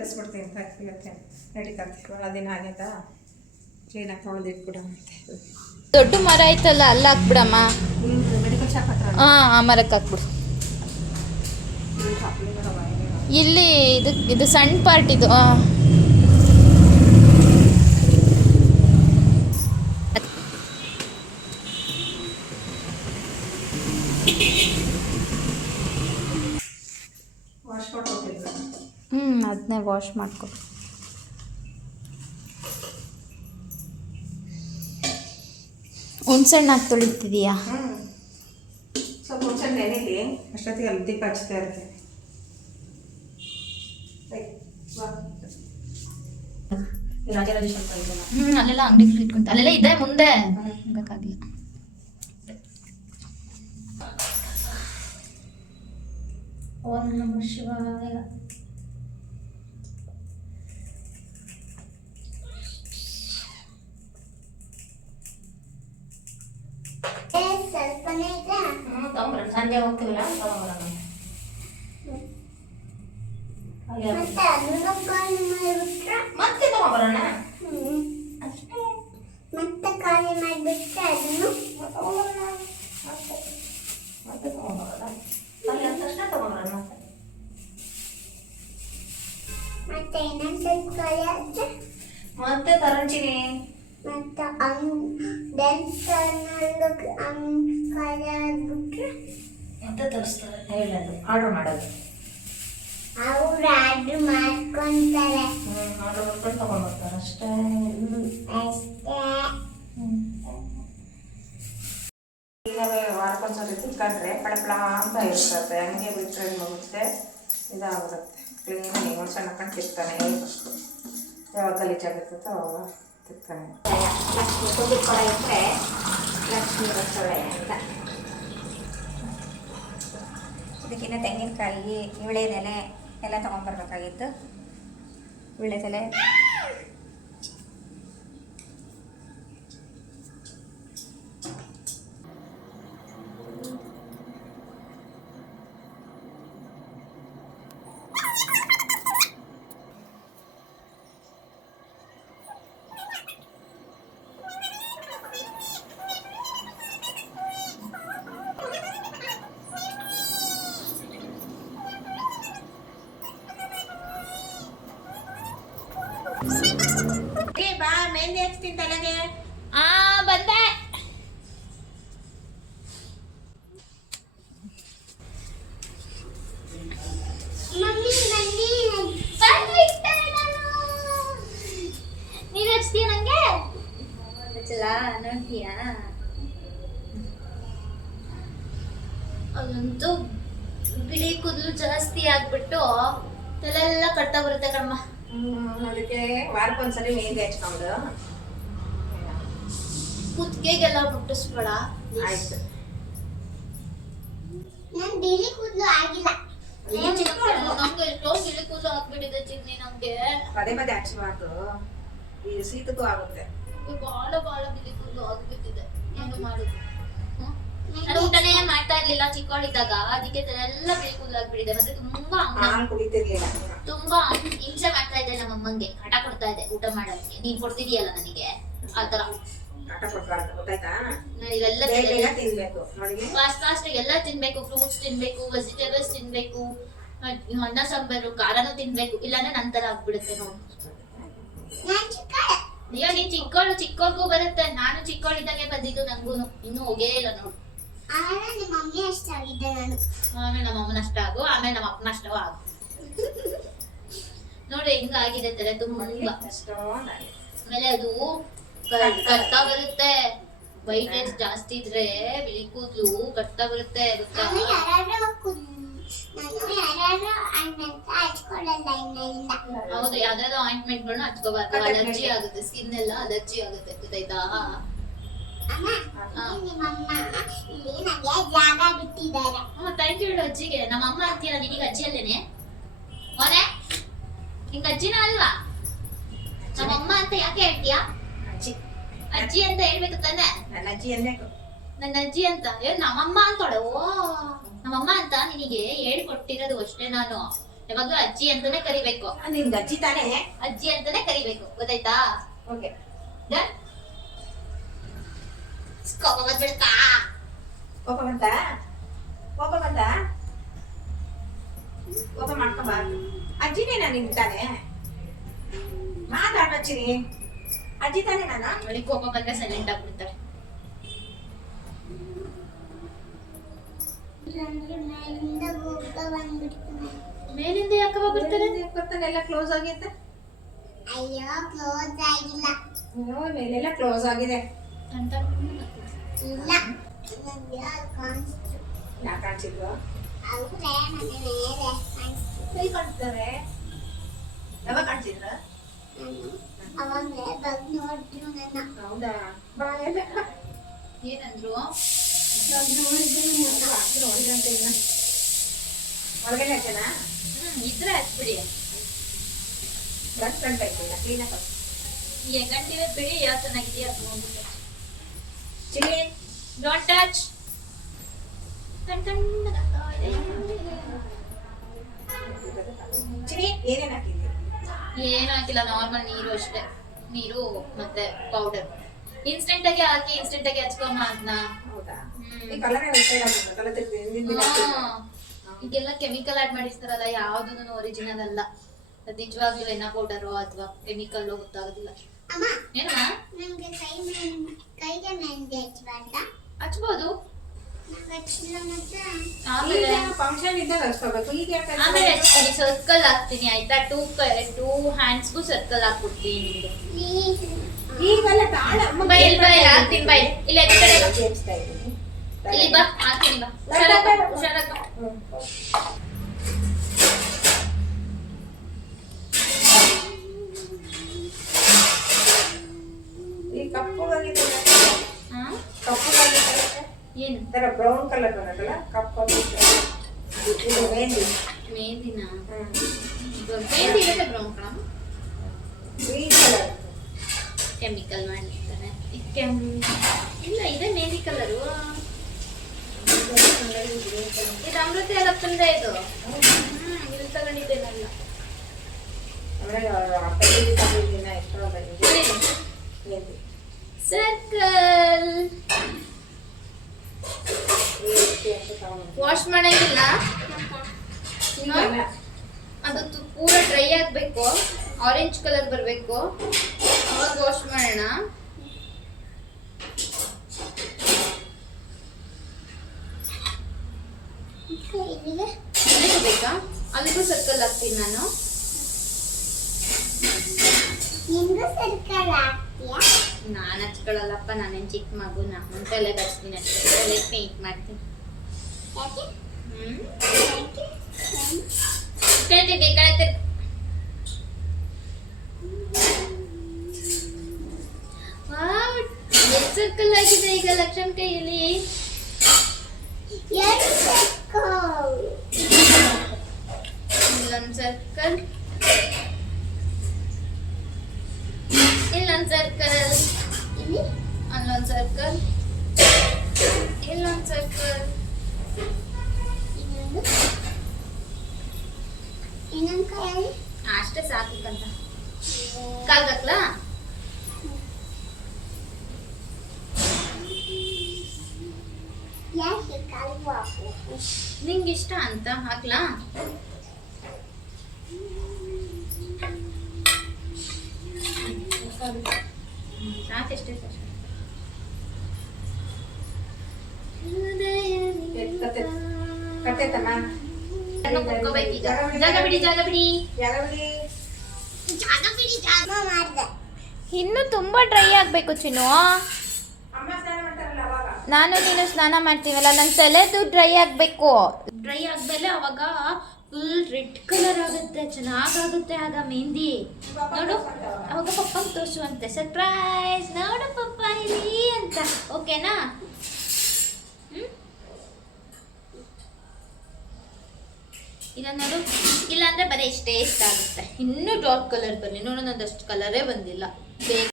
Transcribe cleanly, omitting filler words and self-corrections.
ಕಲಿಸ್ಬಿಡ್ತೀನಿ ಇವತ್ತೇ ನಡೀತಂತೆ ಭಾಳ ದಿನ ಆಗೈತಾ ಕ್ಲೀನಾಗಿ ತೊಳೆದಿಟ್ಬಿಡೋಣ ಮತ್ತೆ. ದೊಡ್ಡ ಮರ ಐತಲ್ಲ ಅಲ್ಲಿ ಹಾಕ್ಬಿಡಮ್ಮ. ಮೆಡಿಕಲ್ ಶಾಪ್ ಹತ್ರ ಹಾಂ ಆ ಮರಕ್ಕೆ ಹಾಕ್ಬಿಡು. ಇಲ್ಲಿ ಇದು ಸಣ್ಣ ಪಾರ್ಟ್ ಇದು. ಅದನ್ನೇ ವಾಶ್ ಮಾಡ್ಕೊ. ಹುಣ್ಸೆಹಣ್ಣು ಹಾಕಿ ತೊಳಿತಿದೀಯಾ? ಸ್ವಲ್ಪ ಹುಣ್ಸೆಹಣ್ಣು ನೆನೆಲಿ ಅಷ್ಟೊತ್ತಿಗೆ ಅಲ್ಲಿ ದೀಪ ಹಚ್ತಾ ಇರ್ತೀನಿ. ಅಲ್ಲೆಲ್ಲ ಅಂಗಡಿಗಳು ಇಟ್ಕೊಂತ ಅಲ್ಲೆಲ್ಲ ಇದೆ ಮುಂದೆ ಹೋಗಕ್ಕಾಗಿಲ್ಲ. ಓಂ ನಮಃ ಶಿವಾಯ. ಸಂಜೆ ಹೋಗ್ತೀವಲ್ಲ ಮತ್ತೆ ತಗೊಂಬರೋಣ. ಮತ್ತೆ ಖಾಲಿ ಮಾಡಿಬಿಟ್ರೆ ಅದನ್ನು ಮತ್ತೆ ತಗೊಂಬರೋಣ. ತಕ್ಷಣ ತಗೊಂಬರೋಣ. ಮತ್ತೆ ಇನ್ನೊಂದು ಸ್ವಲ್ಪ ಖಾಲಿ ಆದ್ರೆ ಮತ್ತೆ ತರಂಚಿನಿ ಮತ್ತೆ ಖಾಲಿ ಆಗ್ಬಿಟ್ರೆ ಮತ್ತೆ ತರಿಸ್ತಾರೆ. ಹೇಳೋದು ಆರ್ಡರ್ ಮಾಡೋದು. ಅವ್ರು ಆರ್ಡರ್ ಮಾಡ್ಕೊಂತಾರೆ. ಆರ್ಡರ್ ಮಾಡ್ಕೊಂಡು ತಗೊಂಡ್ಬರ್ತಾರೆ ಅಷ್ಟೇ. ಈಗ ವಾರಕ್ಕೊಂದ್ಸರಿ ತಿಳ್ಕೊಂಡ್ರೆ ಪಳಪಳ ಅಂತ ಇರ್ತದೆ. ಹಂಗೆ ಬಿಟ್ಟರೆ ಮುಗುತ್ತೆ ಇದಾಗ್ಬಿಡುತ್ತೆ. ಕ್ಲೀನಾಗಿ ಒಂದು ಸಣ್ಣ ಹಾಕೊಂಡು ತಿರ್ತಾನೆ ಫಸ್ಟು. ಯಾವಾಗ ಗಲೀಜಾಗಿರ್ತೈತೋ ಅವಾಗ ತಿರ್ತಾನೆ. ಲಕ್ಷ್ಮಿ ಕುಂದಿರ್ಕೊಳ ಇಟ್ಟರೆ ಲಕ್ಷ್ಮಿ ಬರ್ತಾಳೆ ಅಂತ. ಇದಕ್ಕಿನ್ನ ತೆಂಗಿನಕಾಯಿ ವೀಳ್ಯದೆಲೆ ಎಲ್ಲ ತೊಗೊಂಡ್ಬರ್ಬೇಕಾಗಿತ್ತು. ವೀಳ್ಯದೆಲೆ ಬಾ ಮೆಹಂದಿ ಹಚ್ತೀನಿ ತಲೆಗೆ. ಬಂದೆ. ಮಮ್ಮಿ ನೀನು ಹಚ್ತೀಯ ನಂಗೆ? ನೋಡ್ತೀಯಾ? ಅದಂತೂ ಬಿಳಿ ಕೂದಲು ಜಾಸ್ತಿ ಆಗ್ಬಿಟ್ಟು ತಲೆಲ್ಲ ಕಟ್ತಾ ಬರುತ್ತೆ ಕಮ್ಮ. ಅದಕ್ಕೆ ವಾರಕ್ಕೊಂದ್ಸರಿ ಮೆಹಂದಿ ಹಚ್ಕೊಂಡು ಕುತ್ತಿಗೆಗೆಲ್ಲ ಮುಟ್ಟಿಸ್ಬೇಡ. ಆಯ್ತು. ನನ್ ಬಿಳಿ ಕೂದಲು ಆಗಿಲ್ಲ. ನಂಗೆ ಎಷ್ಟೊಂದು ಬಿಳಿ ಕೂದಲು ಹಾಕ್ಬಿಟ್ಟಿದೆ ಚಿನ್ನಿ. ನಮ್ಗೆ ಪದೇ ಪದೇ ಹಚ್ಚಬಾರ್ದು, ಈ ಶೀತಕ್ಕೂ ಆಗುತ್ತೆ. ಬಹಳ ಬಿಳಿ ಕೂದಲು ಆಗ್ಬಿಟ್ಟಿದೆ. ಏನು ಮಾಡುದು? ನಾನು ಊಟನೇ ಮಾಡ್ತಾ ಇರ್ಲಿಲ್ಲ ಚಿಕ್ಕವಳಿದ್ದಾಗ. ಅದಕ್ಕೆ ಎಲ್ಲ ಬಿಳಿ ಕೂದಲು ಆಗ್ಬಿಟ್ಟಿದೆ. ಮತ್ತೆ ತುಂಬಾ ಹಿಂಸೆ ಮಾಡ್ತಾ ಇದ್ದೆ ನಮ್ಮ ಅಮ್ಮಂಗೆ. ಹಠ ಕೊಡ್ತಾ ಇದ್ದೆ ಊಟ ಮಾಡೋದಕ್ಕೆ. ನೀನ್ ಕೊಡ್ತಿದೀಯಲ್ಲ ನನಗೆ ಆತರ ಇವೆಲ್ಲ ಫಾಸ್ಟ್ ಎಲ್ಲ ತಿನ್ಬೇಕು. ಫ್ರೂಟ್ಸ್ ತಿನ್ಬೇಕು, ವೆಜಿಟೇಬಲ್ಸ್ ತಿನ್ಬೇಕು, ಅನ್ನ ಸಾಂಬಾರು ಖಾರನೂ ತಿನ್ಬೇಕು. ಇಲ್ಲಾಂದ್ರೆ ನಂತರ ಆಗ್ಬಿಡುತ್ತೆ ನೋಡು. ಇವಾಗ ನೀನ್ ಚಿಕ್ಕವಳಿಗೂ ಬರುತ್ತೆ. ನಾನು ಚಿಕ್ಕವಳಿದ್ದಾಗೆ ಬಂದಿದ್ದು ನಂಗೂನು. ಇನ್ನೂ ಹೋಗೇ ಇಲ್ಲ ನೋಡು. ಆಮೇಲೆ ನಮ್ಮ ಮಮ್ಮಿ ಅಷ್ಟಾಗಿದ್ದೆ ನಾನು. ಆಮೇಲೆ ನಮ್ಮ ಅಮ್ಮನ ಅಷ್ಟ ಆಗು, ಆಮೇಲೆ ನಮ್ಮ ಅಪ್ಪನ ಅಷ್ಟವ ಆಗು. ನೋಡಿ ಹೆಂಗಾಗಿದೆ ತಲೆ ತುಂಬಾ. ಆಮೇಲೆ ಅದು ಕಟ್ತಾ ಬರುತ್ತೆ. ವೈಟೇಜ್ ಜಾಸ್ತಿ ಇದ್ರೆ ಬಿಳಿ ಕೂದಲು ಕಟ್ತಾ ಬರುತ್ತೆ ಗೊತ್ತಾ? ಹೌದು, ಯಾವ್ದಾದ್ರು ಆಯಿಂಟ್ಮೆಂಟ್ಗಳನ್ನ ಹಚ್ಕೋಬಾರ್ದು. ಅಲರ್ಜಿ ಆಗುತ್ತೆ, ಸ್ಕಿನ್ ಎಲ್ಲ ಅಲರ್ಜಿ ಆಗುತ್ತೆ ಗೊತ್ತಾಯ್ತಾ? ಥ್ಯಾಂಕ್ ಯು ಅಜ್ಜಿಗೆ. ನಮ್ಮ ಅಮ್ಮ ಅಂತೀರ ನಿನಗೆ ಅಜ್ಜಿ ಅಲ್ಲೇನೆ? ಮೊನ್ನೆ ನಿಂಗೆ ಅಜ್ಜಿನ ಅಲ್ವಾ? ನಮ್ಮ ಅಮ್ಮ ಅಂತ ಯಾಕೆ ಹೇಳ್ತೀಯಾ? ಅಜ್ಜಿ ಅಂತ ಹೇಳ್ಬೇಕು ತಾನೆ. ನನ್ನ ಅಜ್ಜಿ ಅಂತ ನಮ್ಮಮ್ಮ ಅಂತೋಳೆ. ಓ ನಮ್ಮಮ್ಮ ಅಂತ ನಿನಗೆ ಹೇಳ್ಕೊಟ್ಟಿರೋದು ಅಷ್ಟೇ ನಾನು. ಯಾವಾಗ್ಲೂ ಅಜ್ಜಿ ಅಂತಾನೆ ಕರಿಬೇಕು. ನಿಮ್ಗೆ ಅಜ್ಜಿ ತಾನೇ? ಅಜ್ಜಿ ಅಂತಾನೆ ಕರಿಬೇಕು, ಗೊತ್ತಾಯ್ತಾ? ಓಕೆ. ಡನ್. ಕೋಪ ಬಂದ್ಬಿಡ್ತಾ? ಕೋಪ ಬಂತ? ಕೋಪ ಬಂತ? ಕೋಪ ಮಾಡ್ಕೊಬಾರ್ದು. ಅಜ್ಜಿನೇ ನಿಮ್ಗೆ ತಾನೇ? ಮಾತಾಡೋಚಿರಿ. ಅಜ್ಜಿ ತಾನೇ ನಾನು? ನೋಡಿ, ಕೋಪ ಬಂದ್ರೆ ಸೈಲೆಂಟ್ ಆಗ್ಬಿಡ್ತಾರೆ. ಮೇಲಿಂದ ಹೋಗ ಬಂದ್ಬಿಡ್ತಾನೆ. ಮೇಲಿಂದ ಯಾಕವ ಬರ್ತಾರೆ? ಬರ್ತಾನೆ, ಎಲ್ಲ ಕ್ಲೋಸ್ ಆಗೈತೆ. ಅಯ್ಯೋ ಕ್ಲೋಸ್ ಆಗಿಲ್ಲ. ಅಯ್ಯೋ, ಮೇಲೆಲ್ಲ ಕ್ಲೋಸ್ ಆಗಿದೆ. ಅಂತ ಇಲ್ಲ ನಂಗೆ ಕಾಣಿಸ್ತು. ಯಾಕೆ ಕಾಣಿಸಿದ್ವು? ಅವ್ರೆ ಮನೆ ಮೇಲೆ ಕಾಣಿಸ್ತು. ಕೈ ಕಾಣಿಸ್ತಾರೆ. ಯಾವಾಗ ಕಾಣಿಸಿದ್ರ? ಅವಾಗಲೇ ಬಂದು ನೋಡಿದ್ರು ನನ್ನ. ಹೌದಾ? ಬಾಯಲ್ಲ ಏನಂದ್ರು? ನೋಡಿದ್ರಂತೆ. ಇನ್ನ ಒಳಗಡೆ ಹಾಕ್ಯಾನ? ಇದ್ರೆ ಹಚ್ಬಿಡಿ. ಗಂಟು ಐತಿಲ್ಲ, ಕ್ಲೀನಾಗಿ ಗಂಟಿವೆ ಬಿಡಿ, ಯಾವ ಚೆನ್ನಾಗಿದೆಯಾ ಅದು ನೋಡ್ಬಿಟ್ಟು. ಚಿಲ್ಲಿ. Don't touch. ಚಿಲ್ಲಿ ಏನೇನು ಹಾಕಿದ್ವಿ? ಏನು ಹಾಕಿಲ್ಲ, ನಾರ್ಮಲ್ ನೀರು ಅಷ್ಟೇ. ನೀರು ಮತ್ತೆ ಪೌಡರ್. ಇನ್ಸ್ಟೆಂಟ್ ಆಗಿ ಹಾಕಿ ಇನ್ಸ್ಟೆಂಟ್ ಆಗಿ ಹಚ್ಕೊಂಡ್ ಅದನ್ನ. ಹೌದಾ? ಈ ಕಲರ್ ಕಲರ್ ತೆಗ್ದು ಹಿಂದಿನ ದಿನ ಹಾಕಿದ್ದೆ. ಈಗೆಲ್ಲ ಕೆಮಿಕಲ್ ಆಡ್ ಮಾಡಿರ್ತಾರಲ್ಲ, ಯಾವ್ದು ಒರಿಜಿನಲ್ ಅಲ್ಲ. ಅದು ನಿಜವಾಗ್ಲೂ ಎಣ್ಣೆ ಪೌಡರು ಅಥವಾ ಕೆಮಿಕಲ್ ಗೊತ್ತಾಗೋದಿಲ್ಲ. ಅಮ್ಮ ಏನಮ್ಮ? ನಂಗೆ ಕೈಗೆ ಮೆಹಂದಿ ಹಚ್ಚಬಾರ್ದಾ? ಹಚ್ಬೋದು. ನಂಗೆ ಹಚ್ಚಿಲ್ಲ ಮತ್ತೆ. ಆಮೇಲೆ ಫಂಕ್ಷನ್ ಇದ್ದಾಗ ಹಚ್ಕೋಬೇಕು. ಈಗ ಯಾಕೆ ಆಮೇಲೆ ಹಚ್ತೀನಿ, ಸರ್ಕಲ್ ಹಾಕ್ತೀನಿ ಆಯ್ತಾ? ಟೂ ಹ್ಯಾಂಡ್ಸ್ಗೂ ಸರ್ಕಲ್ ಹಾಕ್ಬಿಡ್ತೀನಿ ನಿಮ್ಗೆ. ಪ್ಲೀಸ್. ಈಗೆಲ್ಲ ತಾಳ ಬೈಲ್ ಬೈಲ್ ಹಾಕ್ತೀನಿ, ಬೈಲ್. ಇಲ್ಲ ಎತ್ಕಡೆ ಬಾ. ಸೇರಿಸ್ತಾ ಇದ್ದೀನಿ. ಇಲ್ಲಿ ಬಾ, ಹಾಕ್ತೀನಿ ಬಾ. ಹುಷಾರಾಗ, ಹುಷಾರಾಗ. ಈ ಕಪ್ಪುಗಾಗಿದೆ, ಹಾ? ಕಪ್ಪುಗಾಗಿದೆ. ಏನು? ತರ ಬ್ರೌನ್ ಕಲರ್ ಬರೋದಲ್ಲ, ಕಪ್ಪು. ಇದು ಮೆಹಂದಿ. ಮೆಹಂದಿನ? ಮೆಹಂದಿ ಇರುತ್ತೆ ಬ್ರೌನ್ ಕಣ. Green colour. ಕೆಮಿಕಲ್ ಮಾಡಿರ್ತಾರೆ. ಇಲ್ಲ, ಇದೆ ಮೆಹಂದಿ ಕಲರು. ಇದು ಅಮೃತ ಎಲ್ಲಪ್ಪಂದ ಇದು. ಇಲ್ಲಿ ತಗೊಂಡಿದ್ದೇನಲ್ಲ. ಸರ್ಕಲ್ ವಾಶ್ ಮಾಡಂಗಿಲ್ಲ. ಅದು ಪೂರ ಡ್ರೈ ಆಗ್ಬೇಕು, ಆರೆಂಜ್ ಕಲರ್ ಬರ್ಬೇಕು, ಅವಾಗ ವಾಶ್ ಮಾಡೋಣ. ಅಲ್ಲಿಗೂ ಬೇಕಾ? ಅಲ್ಲಿಗೂ ಸರ್ಕಲ್ ಹಾಕ್ತೀನಿ ನಾನು. ನಿಂಗೂ ಸರ್ಕಲ್ ಹಾಕ್ತೀಯಾ? ನಾನು ಹಚ್ಕೊಳ್ಳಲ್ಲಪ್ಪ, ನಾನೇನು ಚಿಕ್ಕ ಮಗು. ನಾನು ತಲೆಗೆ ಹಚ್ತೀನಿ ಅಷ್ಟೇ, ತಲೆಗೆ ಪೇಂಟ್ ಮಾಡ್ತೀನಿ. ಯಾಕೆ? ಯಾಕೆ? ಯಾಕೆ? ಬೇಕಾಗತ್ತೆ. ಎಷ್ಟು ಸರ್ಕಲ್ ಆಗಿದೆ ಈಗ ಲಕ್ಷ್ಮಣ್ ಕೈಯಲ್ಲಿ. ಎರಡು ಸರ್ಕಲ್. ಇಲ್ಲೊಂದು ಸರ್ಕಲ್, ಇಲ್ಲೊಂದು ಸರ್ಕಲ್, ಇಲ್ಲಿ ಅಲ್ಲೊಂದು ಸರ್ಕಲ್, ಇಲ್ಲೊಂದು ಸರ್ಕಲ್. ಇನ್ನೊಂದು ಕೈಯಲ್ಲಿ ಅಷ್ಟೇ ಸಾಕಂತ. ಕಾಲ್ಗಾಕ್ಲಾ? ಯಾಕೆ ಕಾಲ್ಗೂ ಹಾಕ್ಬೇಕು? ನಿಂಗೆ ಇಷ್ಟ ಅಂತ ಹಾಕ್ಲಾ? ಸಾಕೆಷ್ಟೇ ಸರ್. ಕಟ್ಟೈತಮ್ಮ. ಕುತ್ಕೋಬೇಕೀಗ. ಜಾಗ ಬಿಡಿ, ಜಾಗ ಬಿಡಿ. ಜಾಗ ಬಿಡಿ. ಜಾಗ ಬಿಡಿ, ಜಾಗ ಮಾಡ್ದೆ. ಇನ್ನು ತುಂಬಾ ಡ್ರೈ ಆಗ್ಬೇಕು ಚಿನ್ನು. ಅಮ್ಮ ಸ್ನಾನ ಮಾಡ್ತಾರಲ್ಲ ಅವಾಗ. ನಾನು ನೀನು ಸ್ನಾನ ಮಾಡ್ತೀವಲ್ಲ, ನನ್ನ ತಲೆದು ಡ್ರೈ ಆಗಬೇಕು. ಡ್ರೈ ಆದ್ಮೇಲೆ ಅವಾಗ ಫುಲ್ ರೆಡ್ ಕಲರ್ ಆಗುತ್ತೆ, ಚೆನ್ನಾಗಾಗುತ್ತೆ ಆಗ ಮೆಹಂದಿ. ನೋಡು, ಅವಾಗ ಪಪ್ಪಂಗೆ ತೋರಿಸುವಂತೆ ಸರ್ಪ್ರೈಸ್. ನೋಡು ಪಪ್ಪ ಇಲ್ಲಿ ಅಂತ. ಓಕೆನಾ? ಈಗ ನೋಡು, ಇಲ್ಲಾಂದ್ರೆ ಬರೀ ಇಷ್ಟೇ ಇಷ್ಟ ಆಗುತ್ತೆ. ಇನ್ನೂ ಡಾರ್ಕ್ ಕಲರ್ ಬರಲಿ. ನೋಡು, ನಂದಷ್ಟು ಕಲರೇ ಬಂದಿಲ್ಲ.